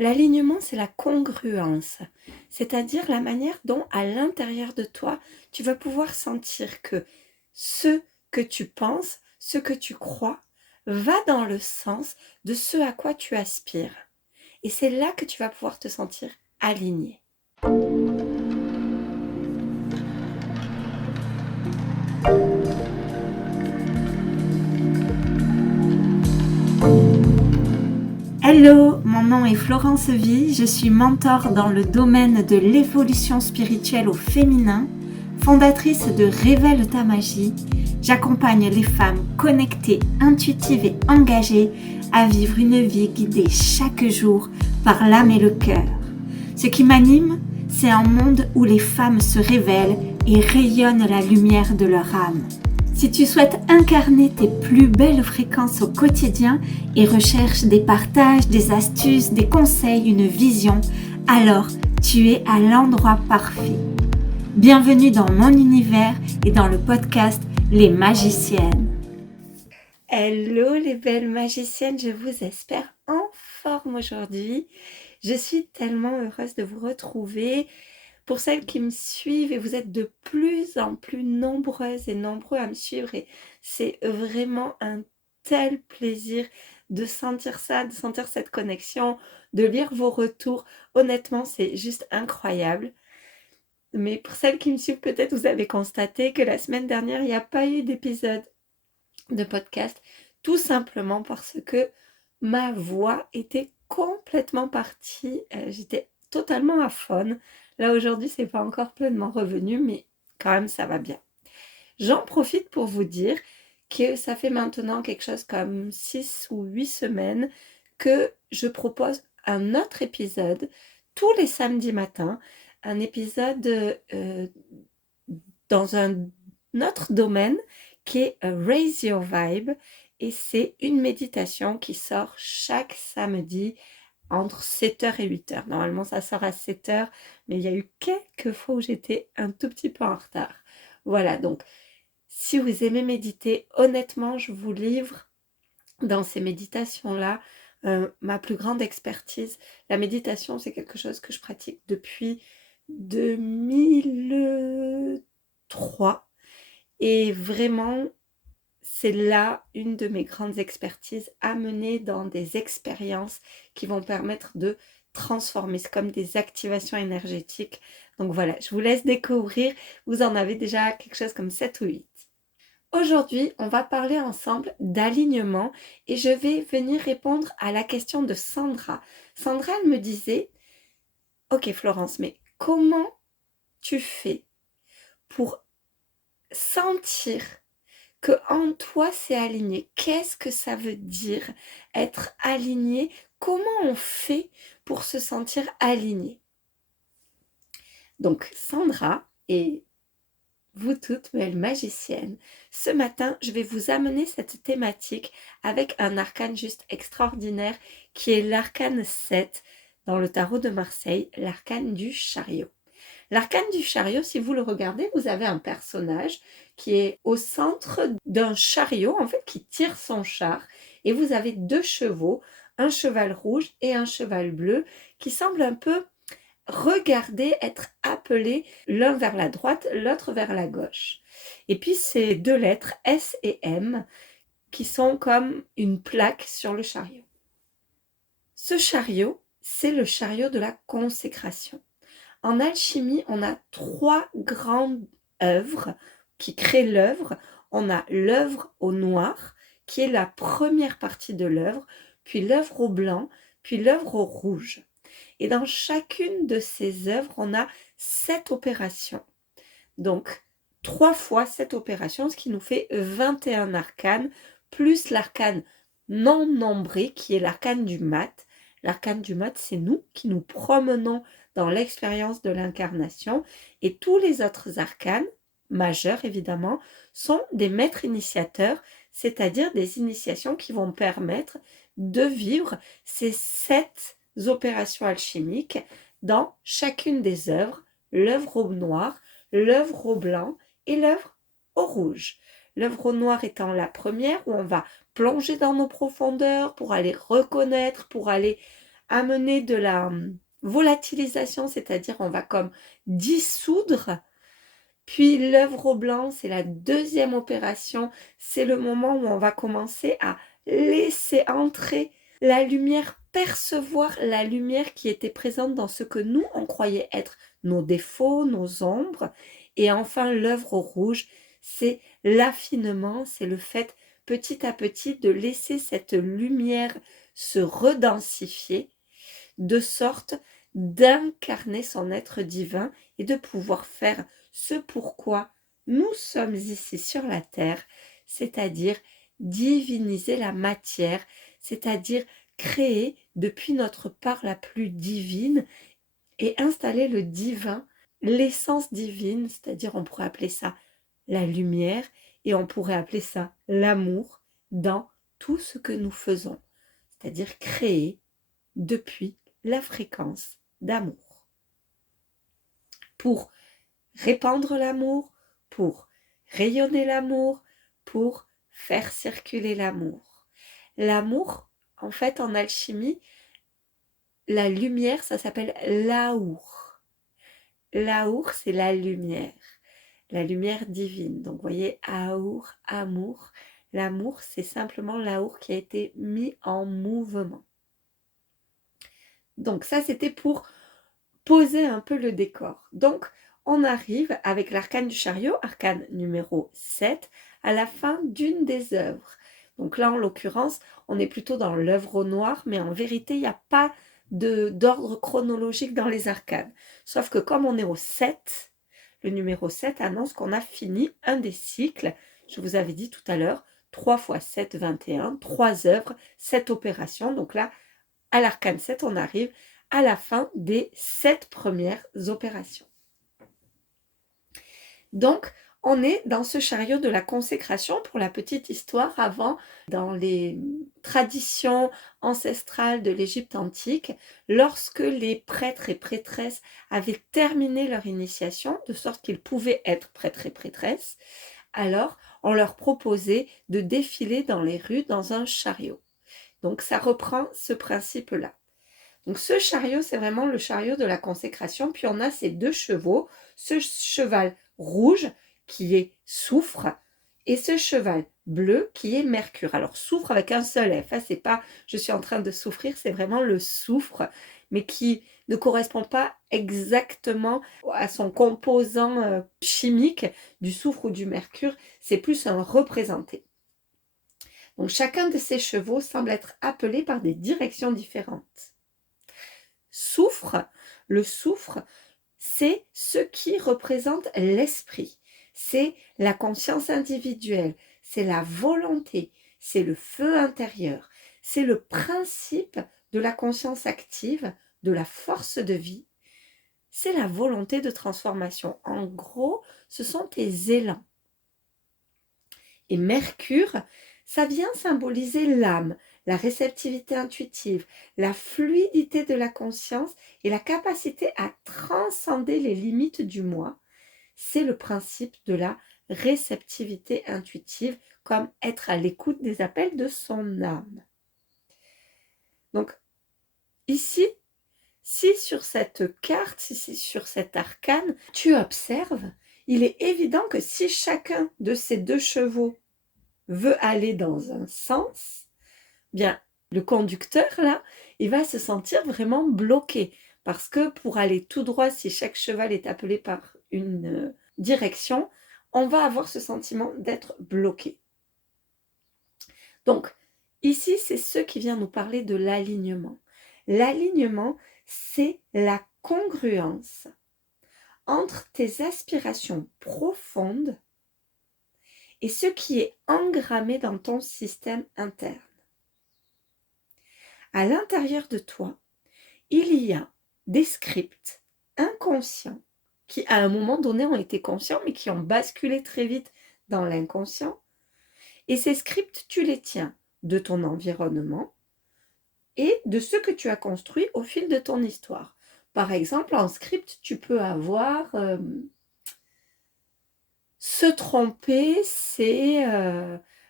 L'alignement, c'est la congruence, c'est-à-dire la manière dont à l'intérieur de toi, tu vas pouvoir sentir que ce que tu penses, ce que tu crois, va dans le sens de ce à quoi tu aspires. Et c'est là que tu vas pouvoir te sentir aligné. Hello, mon nom est Florence Vie, je suis mentor dans le domaine de l'évolution spirituelle au féminin, fondatrice de Révèle ta magie. J'accompagne les femmes connectées, intuitives et engagées à vivre une vie guidée chaque jour par l'âme et le cœur. Ce qui m'anime, c'est un monde où les femmes se révèlent et rayonnent la lumière de leur âme. Si tu souhaites incarner tes plus belles fréquences au quotidien et recherches des partages, des astuces, des conseils, une vision, alors tu es à l'endroit parfait. Bienvenue dans mon univers et dans le podcast Les Magiciennes. Hello les belles magiciennes, je vous espère en forme aujourd'hui. Je suis tellement heureuse de vous retrouver. Pour celles qui me suivent, et vous êtes de plus en plus nombreuses et nombreux à me suivre, et c'est vraiment un tel plaisir de sentir ça, de sentir cette connexion, de lire vos retours. Honnêtement, c'est juste incroyable. Mais pour celles qui me suivent, peut-être vous avez constaté que la semaine dernière, il n'y a pas eu d'épisode de podcast, tout simplement parce que ma voix était complètement partie. J'étais totalement à faune. Là aujourd'hui, c'est pas encore pleinement revenu, mais quand même, ça va bien. J'en profite pour vous dire que ça fait maintenant quelque chose comme 6 ou 8 semaines que je propose un autre épisode tous les samedis matins, un épisode dans un autre domaine qui est Raise Your Vibe, et c'est une méditation qui sort chaque samedi entre 7h et 8h. Normalement, ça sort à 7h, mais il y a eu quelques fois où j'étais un tout petit peu en retard. Voilà, donc si vous aimez méditer, honnêtement, je vous livre dans ces méditations-là ma plus grande expertise. La méditation, c'est quelque chose que je pratique depuis 2003. Et vraiment, c'est là une de mes grandes expertises, amener dans des expériences qui vont permettre de transformer. C'est comme des activations énergétiques. Donc voilà, je vous laisse découvrir. Vous en avez déjà quelque chose comme 7 ou 8. Aujourd'hui, on va parler ensemble d'alignement et je vais venir répondre à la question de Sandra. Sandra, elle me disait, ok Florence, mais comment tu fais pour sentir que en toi c'est aligné? Qu'est-ce que ça veut dire être aligné? Comment on fait pour se sentir aligné? Donc Sandra et vous toutes, belles magiciennes, ce matin, je vais vous amener cette thématique avec un arcane juste extraordinaire qui est l'arcane 7 dans le tarot de Marseille, l'arcane du chariot. L'arcane du chariot, si vous le regardez, vous avez un personnage qui est au centre d'un chariot, en fait, qui tire son char, et vous avez deux chevaux, un cheval rouge et un cheval bleu, qui semblent un peu regarder, être appelés l'un vers la droite, l'autre vers la gauche. Et puis ces deux lettres, S et M, qui sont comme une plaque sur le chariot. Ce chariot, c'est le chariot de la consécration. En alchimie, on a trois grandes œuvres qui créent l'œuvre. On a l'œuvre au noir, qui est la première partie de l'œuvre, puis l'œuvre au blanc, puis l'œuvre au rouge. Et dans chacune de ces œuvres, on a 7 opérations. Donc, 3 fois 7 opérations, ce qui nous fait 21 arcanes, plus l'arcane non nombré, qui est l'arcane du mat. L'arcane du mat, c'est nous qui nous promenons dans l'expérience de l'incarnation. Et tous les autres arcanes, majeurs évidemment, sont des maîtres initiateurs, c'est-à-dire des initiations qui vont permettre de vivre ces 7 opérations alchimiques dans chacune des œuvres, l'œuvre au noir, l'œuvre au blanc et l'œuvre au rouge. L'œuvre au noir étant la première où on va plonger dans nos profondeurs pour aller reconnaître, pour aller amener de la volatilisation, c'est-à-dire on va comme dissoudre. Puis l'œuvre au blanc, c'est la deuxième opération. C'est le moment où on va commencer à laisser entrer la lumière, percevoir la lumière qui était présente dans ce que nous, on croyait être nos défauts, nos ombres. Et enfin, l'œuvre au rouge, c'est l'affinement, c'est le fait petit à petit de laisser cette lumière se redensifier de sorte d'incarner son être divin et de pouvoir faire ce pourquoi nous sommes ici sur la terre, c'est-à-dire diviniser la matière, c'est-à-dire créer depuis notre part la plus divine et installer le divin, l'essence divine, c'est-à-dire on pourrait appeler ça la lumière et on pourrait appeler ça l'amour dans tout ce que nous faisons, c'est-à-dire créer depuis la fréquence d'amour. Pour répandre l'amour, pour rayonner l'amour, pour faire circuler l'amour. L'amour, en fait, en alchimie, la lumière, ça s'appelle l'aour. L'aour, c'est la lumière divine. Donc, vous voyez, aour, amour. L'amour, c'est simplement l'aour qui a été mis en mouvement. Donc, ça, c'était pour poser un peu le décor. Donc, on arrive avec l'arcane du chariot, arcane numéro 7, à la fin d'une des œuvres. Donc là, en l'occurrence, on est plutôt dans l'œuvre au noir, mais en vérité, il n'y a pas d'ordre chronologique dans les arcanes. Sauf que comme on est au 7, le numéro 7 annonce qu'on a fini un des cycles. Je vous avais dit tout à l'heure, 3 x 7, 21, 3 œuvres, 7 opérations. Donc là, à l'arcane 7, on arrive à la fin des 7 premières opérations. Donc, on est dans ce chariot de la consécration. Pour la petite histoire, avant, dans les traditions ancestrales de l'Égypte antique, lorsque les prêtres et prêtresses avaient terminé leur initiation, de sorte qu'ils pouvaient être prêtres et prêtresses, alors on leur proposait de défiler dans les rues dans un chariot. Donc, ça reprend ce principe-là. Donc ce chariot, c'est vraiment le chariot de la consécration. Puis on a ces deux chevaux, ce cheval rouge qui est soufre et ce cheval bleu qui est mercure. Alors soufre avec un seul F, hein, c'est pas je suis en train de souffrir, c'est vraiment le soufre, mais qui ne correspond pas exactement à son composant chimique du soufre ou du mercure, c'est plus un représenté. Donc chacun de ces chevaux semble être appelé par des directions différentes. Soufre, le soufre, c'est ce qui représente l'esprit, c'est la conscience individuelle, c'est la volonté, c'est le feu intérieur, c'est le principe de la conscience active, de la force de vie, c'est la volonté de transformation. En gros, ce sont tes élans. Et Mercure, ça vient symboliser l'âme, la réceptivité intuitive, la fluidité de la conscience et la capacité à transcender les limites du moi. C'est le principe de la réceptivité intuitive, comme être à l'écoute des appels de son âme. Donc, ici, si sur cette carte, si sur cet arcane, tu observes, il est évident que si chacun de ces deux chevaux veut aller dans un sens, bien, le conducteur, là, il va se sentir vraiment bloqué. Parce que pour aller tout droit, si chaque cheval est appelé par une direction, on va avoir ce sentiment d'être bloqué. Donc, ici, c'est ce qui vient nous parler de l'alignement. L'alignement, c'est la congruence entre tes aspirations profondes et ce qui est engrammé dans ton système interne. À l'intérieur de toi, il y a des scripts inconscients qui, à un moment donné, ont été conscients, mais qui ont basculé très vite dans l'inconscient. Et ces scripts, tu les tiens de ton environnement et de ce que tu as construit au fil de ton histoire. Par exemple, en script, tu peux avoir se tromper, c'est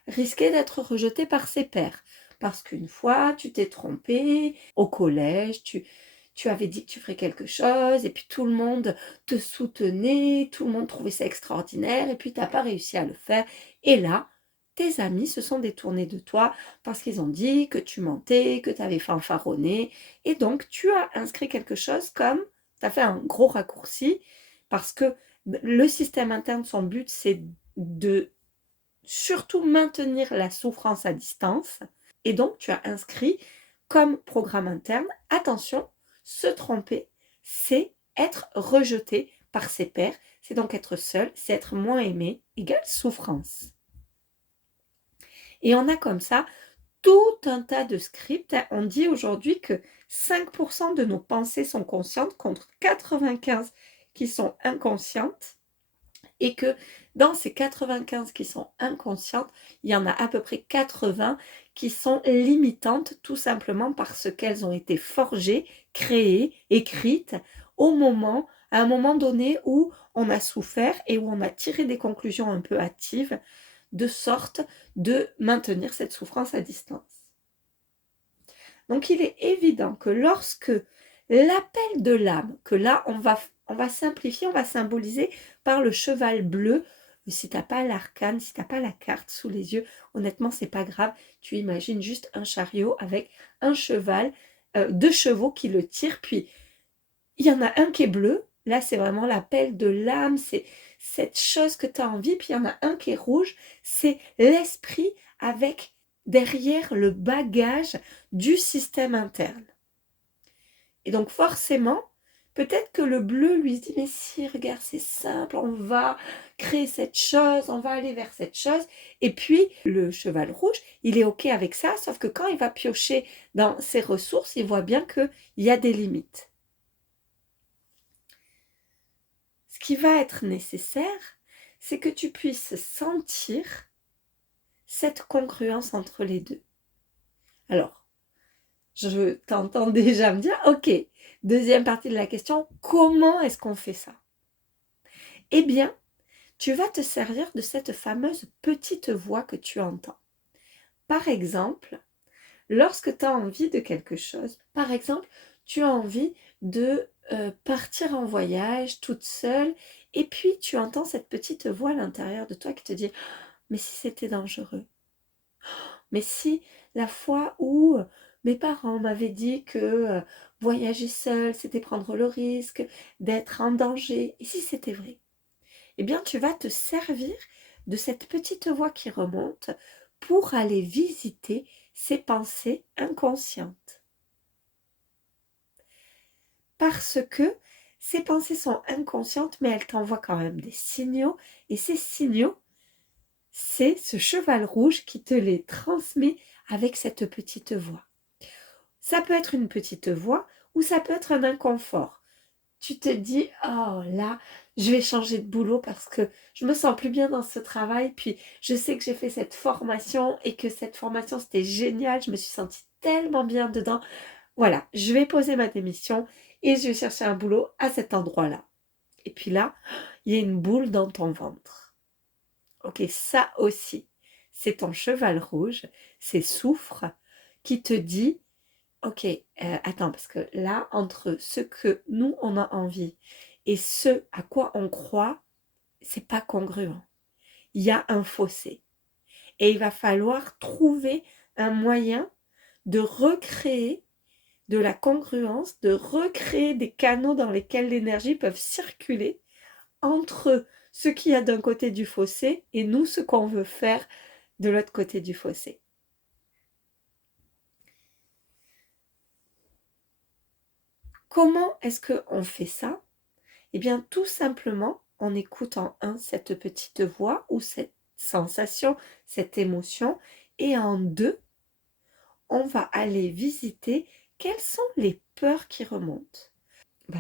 risquer d'être rejeté par ses pairs. parce qu'une fois, tu t'es trompé au collège, tu avais dit que tu ferais quelque chose, et puis tout le monde te soutenait, tout le monde trouvait ça extraordinaire, et puis tu n'as pas réussi à le faire. Et là, tes amis se sont détournés de toi parce qu'ils ont dit que tu mentais, que tu avais fanfaronné, et donc tu as inscrit quelque chose comme, tu as fait un gros raccourci, parce que le système interne, son but, c'est de surtout maintenir la souffrance à distance. Et donc, tu as inscrit comme programme interne, attention, se tromper, c'est être rejeté par ses pairs, c'est donc être seul, c'est être moins aimé, égale souffrance. Et on a comme ça tout un tas de scripts. On dit aujourd'hui que 5% de nos pensées sont conscientes contre 95% qui sont inconscientes. Et que dans ces 95 qui sont inconscientes, il y en a à peu près 80 qui sont limitantes tout simplement parce qu'elles ont été forgées, créées, écrites à un moment donné où on a souffert et où on a tiré des conclusions un peu hâtives de sorte de maintenir cette souffrance à distance. Donc il est évident que lorsque l'appel de l'âme, que là on va simplifier, on va symboliser par le cheval bleu. Si tu n'as pas l'arcane, si tu n'as pas la carte sous les yeux, honnêtement c'est pas grave, tu imagines juste un chariot avec un cheval, 2 chevaux qui le tirent, puis il y en a un qui est bleu, là c'est vraiment l'appel de l'âme, c'est cette chose que tu as envie, puis il y en a un qui est rouge, c'est l'esprit avec derrière le bagage du système interne. Et donc forcément, peut-être que le bleu lui dit, mais si, regarde, c'est simple, on va créer cette chose, on va aller vers cette chose. Et puis, le cheval rouge, il est OK avec ça, sauf que quand il va piocher dans ses ressources, il voit bien qu'il y a des limites. Ce qui va être nécessaire, c'est que tu puisses sentir cette congruence entre les deux. Alors, je t'entends déjà me dire, ok, deuxième partie de la question, comment est-ce qu'on fait ça? Eh bien, tu vas te servir de cette fameuse petite voix que tu entends. Par exemple, lorsque tu as envie de quelque chose, par exemple, tu as envie de partir en voyage toute seule, et puis tu entends cette petite voix à l'intérieur de toi qui te dit, mais si c'était dangereux? Mais si la fois où mes parents m'avaient dit que voyager seul, c'était prendre le risque d'être en danger, et si c'était vrai? Eh bien, tu vas te servir de cette petite voix qui remonte pour aller visiter ces pensées inconscientes. Parce que ces pensées sont inconscientes, mais elles t'envoient quand même des signaux, et ces signaux, c'est ce cheval rouge qui te les transmet avec cette petite voix. Ça peut être une petite voix ou ça peut être un inconfort. Tu te dis, oh là, je vais changer de boulot parce que je me sens plus bien dans ce travail, puis je sais que j'ai fait cette formation et que cette formation c'était génial, je me suis sentie tellement bien dedans. Voilà, je vais poser ma démission et je vais chercher un boulot à cet endroit-là. Et puis là, il y a une boule dans ton ventre. Ok, ça aussi, c'est ton cheval rouge, c'est Soufre qui te dit, ok, attends, parce que là, entre ce que nous, on a envie et ce à quoi on croit, c'est pas congruent. Il y a un fossé. Et il va falloir trouver un moyen de recréer de la congruence, de recréer des canaux dans lesquels l'énergie peut circuler entre ce qu'il y a d'un côté du fossé et nous, ce qu'on veut faire de l'autre côté du fossé. Comment est-ce qu'on fait ça? Eh bien, tout simplement en écoutant cette petite voix ou cette sensation, cette émotion, et en 2, on va aller visiter quelles sont les peurs qui remontent.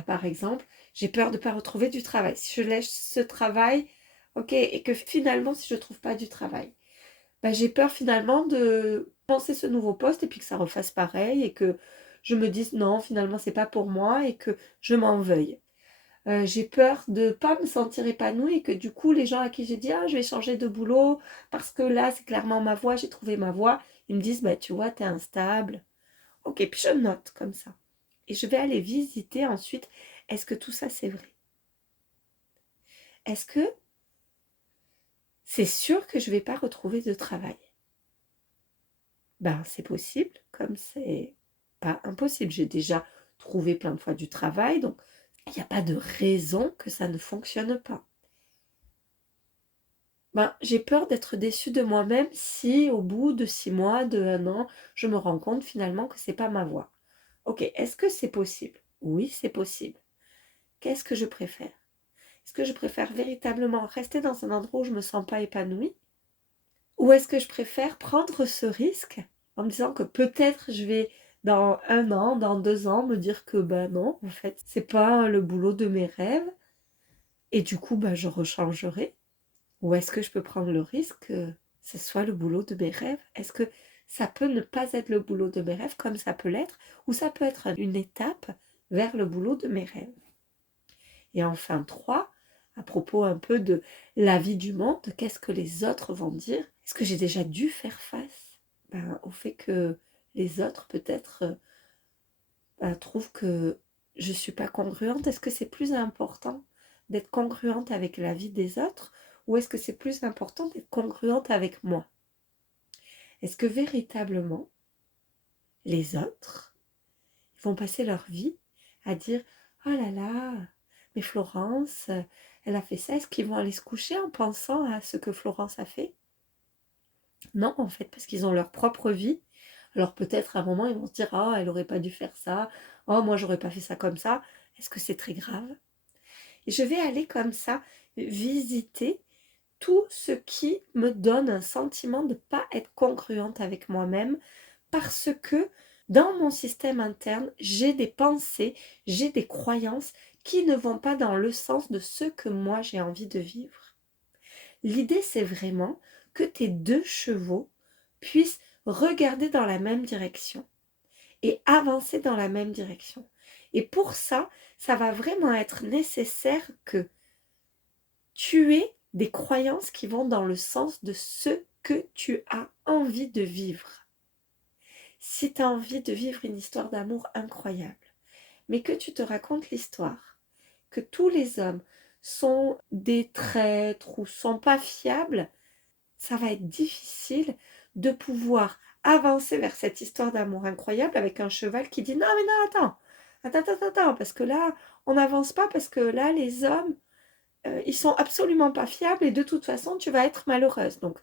Par exemple, j'ai peur de ne pas retrouver du travail. Si je laisse ce travail, ok, et que finalement, si je ne trouve pas du travail, j'ai peur finalement de penser ce nouveau poste et puis que ça refasse pareil et que je me dise non, finalement, c'est pas pour moi et que je m'en veuille. J'ai peur de ne pas me sentir épanouie et que du coup, les gens à qui j'ai dit, ah, je vais changer de boulot parce que là, c'est clairement ma voie, j'ai trouvé ma voie, Ils me disent, tu vois, tu es instable. Ok, puis je note comme ça. Et je vais aller visiter ensuite, est-ce que tout ça c'est vrai? Est-ce que c'est sûr que je ne vais pas retrouver de travail? C'est possible, comme c'est pas impossible. J'ai déjà trouvé plein de fois du travail, donc il n'y a pas de raison que ça ne fonctionne pas. J'ai peur d'être déçue de moi-même si au bout de 6 mois, de 1 an, je me rends compte finalement que c'est pas ma voie. Ok, est-ce que c'est possible? Oui, c'est possible. Qu'est-ce que je préfère? Est-ce que je préfère véritablement rester dans un endroit où je ne me sens pas épanouie? Ou est-ce que je préfère prendre ce risque en me disant que peut-être je vais dans 1 an, dans 2 ans, me dire que non, en fait, c'est pas le boulot de mes rêves et du coup, je rechangerai. Ou est-ce que je peux prendre le risque que ce soit le boulot de mes rêves? Est-ce que ça peut ne pas être le boulot de mes rêves comme ça peut l'être, ou ça peut être une étape vers le boulot de mes rêves? Et enfin, 3, à propos un peu de la vie du monde, qu'est-ce que les autres vont dire? Est-ce que j'ai déjà dû faire face au fait que les autres peut-être trouvent que je ne suis pas congruente? Est-ce que c'est plus important d'être congruente avec la vie des autres, ou est-ce que c'est plus important d'être congruente avec moi? Est-ce que véritablement les autres vont passer leur vie à dire « Oh là là, mais Florence, elle a fait ça », est-ce qu'ils vont aller se coucher en pensant à ce que Florence a fait? Non, en fait, parce qu'ils ont leur propre vie. Alors peut-être à un moment, ils vont se dire « Oh, elle n'aurait pas dû faire ça. Oh, moi, j'aurais pas fait ça comme ça. » Est-ce que c'est très grave? Et je vais aller comme ça visiter tout ce qui me donne un sentiment de ne pas être congruente avec moi-même, parce que dans mon système interne, j'ai des pensées, j'ai des croyances qui ne vont pas dans le sens de ce que moi j'ai envie de vivre. L'idée, c'est vraiment que tes 2 chevaux puissent regarder dans la même direction et avancer dans la même direction. Et pour ça, ça va vraiment être nécessaire que tu aies des croyances qui vont dans le sens de ce que tu as envie de vivre. Si tu as envie de vivre une histoire d'amour incroyable, mais que tu te racontes l'histoire, que tous les hommes sont des traîtres ou sont pas fiables, ça va être difficile de pouvoir avancer vers cette histoire d'amour incroyable avec un cheval qui dit « Non, mais non, attends, parce que là, on n'avance pas, parce que là, les hommes, ils sont absolument pas fiables et de toute façon, tu vas être malheureuse. » Donc,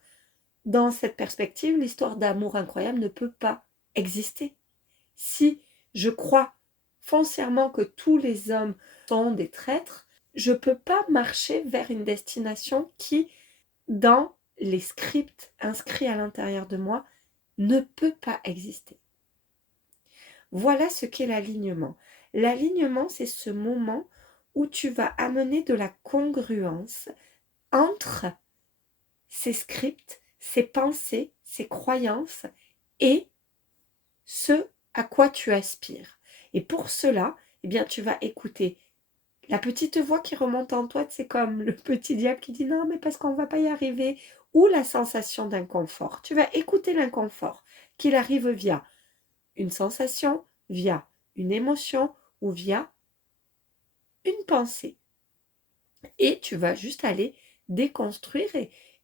dans cette perspective, l'histoire d'amour incroyable ne peut pas exister. Si je crois foncièrement que tous les hommes sont des traîtres, je ne peux pas marcher vers une destination qui, dans les scripts inscrits à l'intérieur de moi, ne peut pas exister. Voilà ce qu'est l'alignement. L'alignement, c'est ce moment où tu vas amener de la congruence entre ces scripts, ces pensées, ces croyances et ce à quoi tu aspires. Et pour cela, tu vas écouter la petite voix qui remonte en toi, c'est comme le petit diable qui dit non, mais parce qu'on ne va pas y arriver, ou la sensation d'inconfort. Tu vas écouter l'inconfort, qu'il arrive via une sensation, via une émotion ou via une pensée. Et tu vas juste aller déconstruire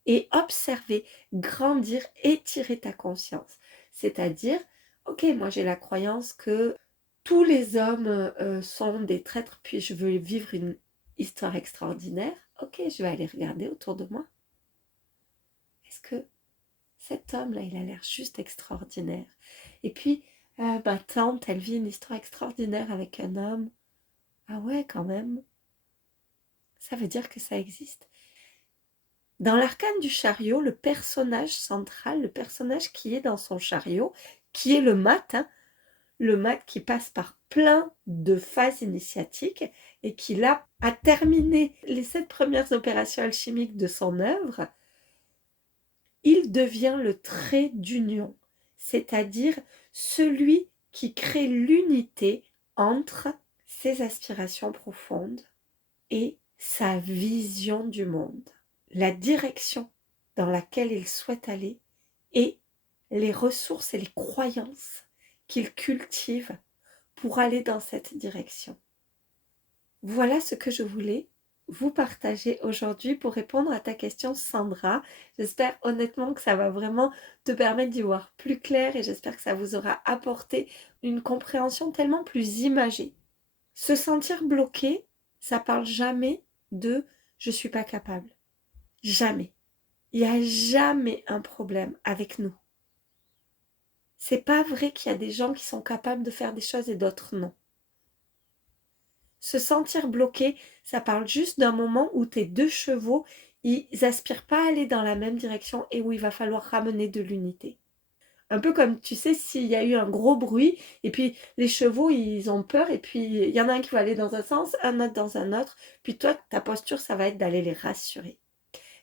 et observer, grandir, étirer ta conscience. C'est-à-dire, ok, moi j'ai la croyance que tous les hommes sont des traîtres, puis je veux vivre une histoire extraordinaire. Ok, je vais aller regarder autour de moi. Est-ce que cet homme-là, il a l'air juste extraordinaire? Et puis, ma tante, elle vit une histoire extraordinaire avec un homme. Ah ouais, quand même. Ça veut dire que ça existe. Dans l'arcane du chariot, le personnage central, le personnage qui est dans son chariot, qui est le mat, le mat qui passe par plein de phases initiatiques et qui là a terminé les 7 premières opérations alchimiques de son œuvre, il devient le trait d'union, c'est-à-dire celui qui crée l'unité entre ses aspirations profondes et sa vision du monde, la direction dans laquelle il souhaite aller et les ressources et les croyances qu'ils cultivent pour aller dans cette direction. Voilà ce que je voulais vous partager aujourd'hui pour répondre à ta question, Sandra. J'espère honnêtement que ça va vraiment te permettre d'y voir plus clair et j'espère que ça vous aura apporté une compréhension tellement plus imagée. Se sentir bloqué, ça parle jamais de « je suis pas capable ». Jamais. Il n'y a jamais un problème avec nous. C'est pas vrai qu'il y a des gens qui sont capables de faire des choses et d'autres non. Se sentir bloqué, ça parle juste d'un moment où tes deux chevaux, ils aspirent pas à aller dans la même direction et où il va falloir ramener de l'unité. Un peu comme, tu sais, s'il y a eu un gros bruit et puis les chevaux, ils ont peur et puis il y en a un qui va aller dans un sens, un autre dans un autre. Puis toi, ta posture, ça va être d'aller les rassurer.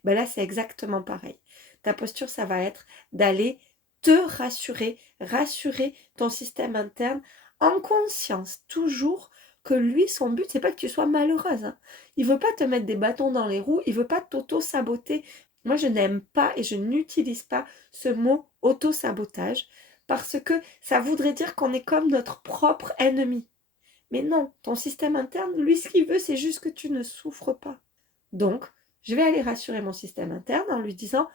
Ben là, c'est exactement pareil. Ta posture, ça va être d'aller te rassurer, rassurer ton système interne en conscience, toujours que lui, son but, c'est pas que tu sois malheureuse. Hein. Il veut pas te mettre des bâtons dans les roues, il veut pas t'auto-saboter. Moi, je n'aime pas et je n'utilise pas ce mot auto-sabotage parce que ça voudrait dire qu'on est comme notre propre ennemi. Mais non, ton système interne, lui, ce qu'il veut, c'est juste que tu ne souffres pas. Donc, je vais aller rassurer mon système interne en lui disant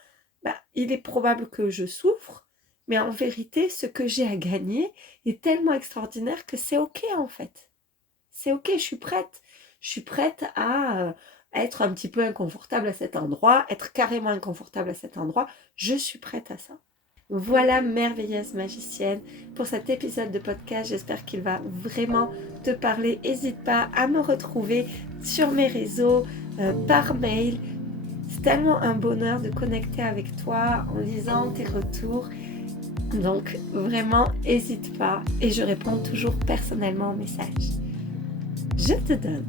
il est probable que je souffre, mais en vérité, ce que j'ai à gagner est tellement extraordinaire que c'est OK en fait. C'est OK, je suis prête. Je suis prête à être un petit peu inconfortable à cet endroit, être carrément inconfortable à cet endroit. Je suis prête à ça. Voilà, merveilleuse magicienne, pour cet épisode de podcast. J'espère qu'il va vraiment te parler. N'hésite pas à me retrouver sur mes réseaux, par mail. C'est tellement un bonheur de connecter avec toi en lisant tes retours. Donc vraiment, n'hésite pas et je réponds toujours personnellement aux messages. Je te donne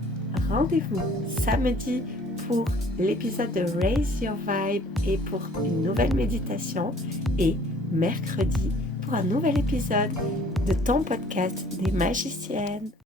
rendez-vous samedi pour l'épisode de Raise Your Vibe et pour une nouvelle méditation et mercredi pour un nouvel épisode de ton podcast des magiciennes.